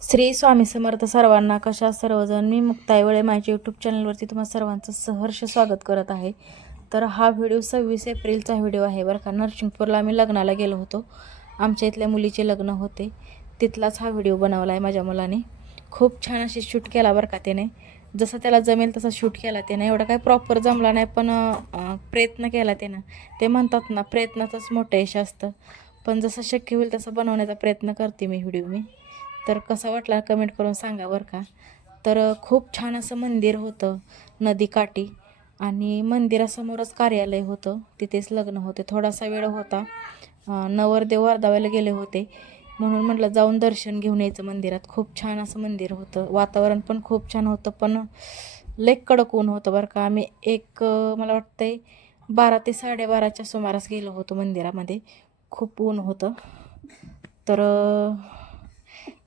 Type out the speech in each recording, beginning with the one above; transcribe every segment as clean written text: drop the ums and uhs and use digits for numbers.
श्री स्वामी समर्थ सर्वांना. कशा सर्वजण. मी मुक्ताई वळे माझ्या यूट्यूब चॅनलवरती तुम्हा सर्वांचं सहर्ष स्वागत करत आहे. तर हा व्हिडिओ 26 एप्रिलचा व्हिडिओ आहे बरं का. नरसिंगपूरला आम्ही लग्नाला गेलो होतो. आमच्या इथल्या मुलीचे लग्न होते, तिथलाच हा व्हिडिओ बनवला आहे माझ्या मुलाने. खूप छान अशी शूट केला बरं का त्याने. जसं त्याला जमेल तसा शूट केला त्याने. एवढा काय प्रॉपर जमला नाही, पण प्रयत्न केला त्यानं. ते म्हणतात ना, प्रयत्नातच मोठं यश असतं. पण जसं शक्य होईल तसं बनवण्याचा प्रयत्न करते मी व्हिडिओ मी. तर कसा वाटला कमेंट करून सांगा बरं का. तर खूप छान असं मंदिर होतं नदीकाठी, आणि मंदिरासमोरच कार्यालय होतं. तिथेच लग्न होते. थोडासा वेळ होता, नवरदेव वर्धावायला गेले होते, म्हणून म्हटलं जाऊन दर्शन घेऊन यायचं मंदिरात. खूप छान असं मंदिर होतं. वातावरण पण खूप छान होतं, पण लई कडक ऊन होतं बरं का. आम्ही मला वाटतंय 12 ते 12:30च्या सुमारास गेलो होतो मंदिरामध्ये. खूप ऊन होतं. तर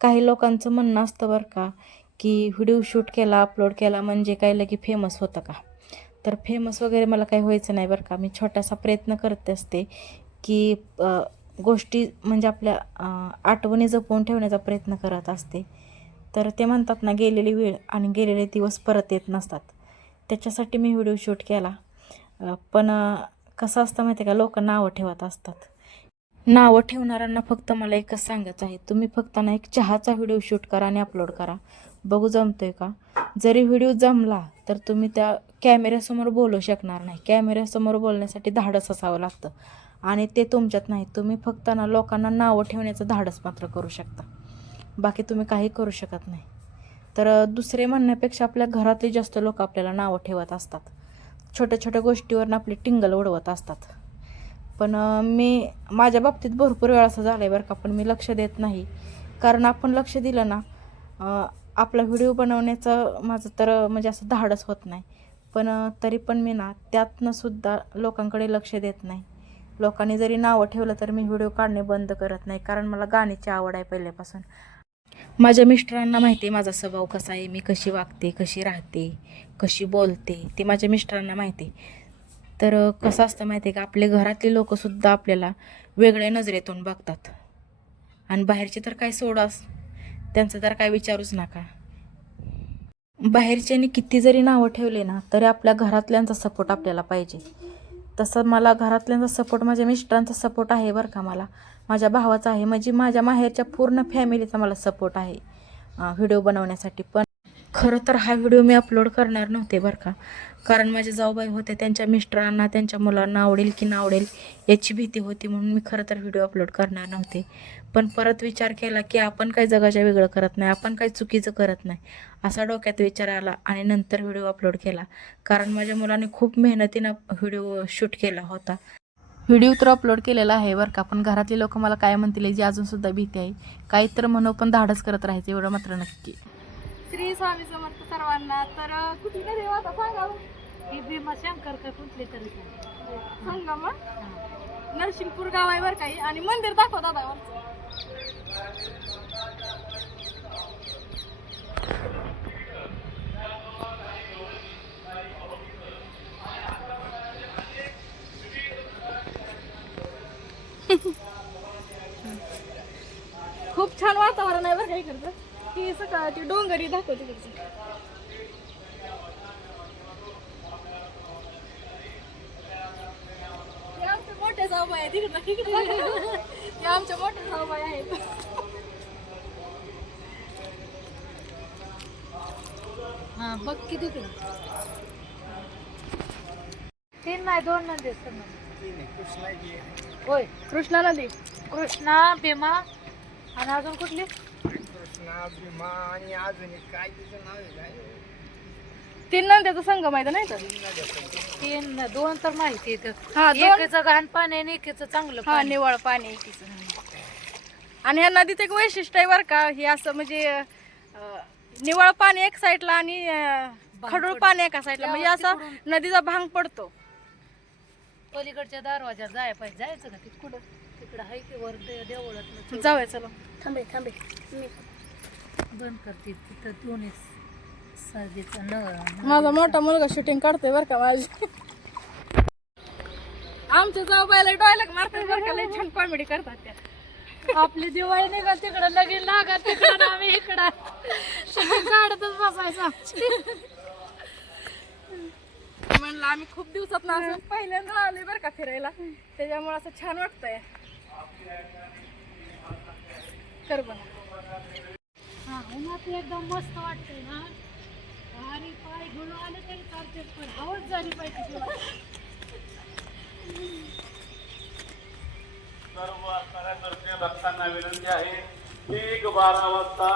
काही लोकांचं म्हणणं असतं बरं का, की व्हिडिओ शूट केला अपलोड केला म्हणजे काय लगे फेमस होतं का. तर फेमस वगैरे मला काही व्हायचं नाही बरं का. मी छोटासा प्रयत्न करत असते की गोष्टी म्हणजे आपल्या आठवणी जपून ठेवण्याचा प्रयत्न करत असते. तर ते म्हणतात ना, गेलेली वेळ आणि गेलेले दिवस परत येत नसतात. त्याच्यासाठी मी व्हिडिओ शूट केला. पण कसं असतं माहिती आहे का, लोक नावं ठेवत असतात. नावं ठेवणाऱ्यांना फक्त मला एकच सांगायचं आहे, तुम्ही फक्त ना एक चहाचा व्हिडिओ शूट करा आणि अपलोड करा, बघू जमतोय का. जरी व्हिडिओ जमला तर तुम्ही त्या कॅमेऱ्यासमोर बोलू शकणार नाही. कॅमेऱ्यासमोर बोलण्यासाठी धाडस असावं लागतं, आणि ते तुमच्यात नाही. तुम्ही फक्त ना लोकांना नावं ठेवण्याचं धाडस मात्र करू शकता, बाकी तुम्ही काही करू शकत नाही. तर दुसरे म्हणण्यापेक्षा आपल्या घरातले जास्त लोक आपल्याला नावं ठेवत असतात. छोट्या छोट्या गोष्टीवरून आपली टिंगल उडवत असतात. पण मी माझ्या बाबतीत भरपूर वेळा असं झालं आहे बरं का. पण मी लक्ष देत नाही, कारण आपण लक्ष दिलं ना, आपला व्हिडिओ बनवण्याचं माझं तर म्हणजे असं धाडस होत नाही. पण तरी पण मी ना त्यातनंसुद्धा लोकांकडे लक्ष देत नाही. लोकांनी जरी नावं ठेवलं तर मी व्हिडिओ काढणे बंद करत नाही, कारण मला गाण्याची आवड आहे पहिल्यापासून. माझ्या मिस्टरांना माहिती आहे माझा स्वभाव कसा आहे, मी कशी वागते, कशी राहते, कशी बोलते, ते माझ्या मिस्टरांना माहिती आहे. तर कसं असतं माहिती आहे का, आपले घरातले लोकंसुद्धा आपल्याला वेगळ्या नजरेतून बघतात, आणि बाहेरचे तर काय सोडाच, त्यांचं तर काय विचारूच नका. बाहेरच्यांनी किती जरी नावं ठेवले ना, तरी आपल्या घरातल्यांचा सपोर्ट आपल्याला पाहिजे. तसं मला घरातल्यांचा सपोर्ट, माझ्या मिस्टरांचा सपोर्ट आहे बरं का. मला माझ्या भावाचा आहे, म्हणजे माझ्या माहेरच्या पूर्ण फॅमिलीचा मला सपोर्ट आहे व्हिडिओ बनवण्यासाठी. पण खरं तर हा व्हिडिओ मी अपलोड करणार नव्हते बरं का, कारण माझे जाऊबाई होते, त्यांच्या मिस्टरांना त्यांच्या मुलांना आवडेल की ना आवडेल याची भीती होती, म्हणून मी खरं तर व्हिडिओ अपलोड करणार नव्हते. पण परत विचार केला की आपण काही जगाच्या वेगळं करत नाही, आपण काही चुकीचं करत नाही, असा डोक्यात विचार आला, आणि नंतर व्हिडिओ अपलोड केला. कारण माझ्या मुलाने खूप मेहनतीनं व्हिडिओ शूट केला होता. व्हिडिओ तर अपलोड केलेला आहे बरं का. पण घरातले लोक मला काय म्हणतील याची अजूनसुद्धा भीती आहे. काही तर म्हणू, पण धाडस करत राहायचं एवढं मात्र नक्की. श्री स्वामी समर्थ सर्वांना. तर कुठली तरी आता सांगा, ही भीमाशंकर का कुठली तरी सांगा. मग नरसिंगपूर गाव आहे बरं काही, आणि मंदिर दाखवा दादा वरचं. खूप छान वातावरण आहे बरं का इकडचं. ती सकाळची डोंगरी दाखवते तिकडचं. ते आमचे मोठे जाऊबाई आहेत तिकडं, तिकडे ते आमचे मोठे जाऊबाई आहेत. हा बघ की तिकडं. 3 नाही 2 नदी होय. कृष्णा नदी, कृष्णा, भीमा, आणि अजून कुठली? कृष्णा, भीमा, आणि अजून काय तिचं नाव आहे, काय 3 नद्याचा संगम आहे नाही तर. 2 तर माहिती आहे. हा, एकीचं घाण पाणी आणि एकीचं चांगलं, हा निवळ पाणी एकीचं. आणि ह्या नदीत एक वैशिष्ट्य आहे बरं का. हे असं म्हणजे निवळ पाणी एक साईडला आणि खडूळ पाणी एका साईडला, म्हणजे असं नदीचा भांग पडतो. पलीकडच्या दरवाज्यात जायला पाहिजे. जायचं का तिकडं? तिकडं आहे की वर देवळात जाऊया. चला थांबे थांबे, बंद करते तिथं. दोन्ही सर्दीचं न माझा मोठा मुलगा शूटिंग काढतोय बरं का माझी. आमच्या जाऊबाईला डॉयलॉग मारतात बरं का, लय छान कॉमेडी करतात त्या. आपली दिवाळी निघा तिकडं, लगीन लागा तिकडं, आम्ही इकडं काढतच बसायचा. म्हणलं आम्ही खूप दिवसात ना असं पहिल्यांदा आलोय बरं का फिरायला, त्याच्यामुळे असं छान वाटतंय. कर बघा. हा उन्हात एकदम मस्त वाटतंय ना. भारी पाय घेऊन आले तरी चालते, पण हवंच झाली पाहिजे. सर्व कार्यकर्ते भक्तांना विनंती आहे की 12 वाजता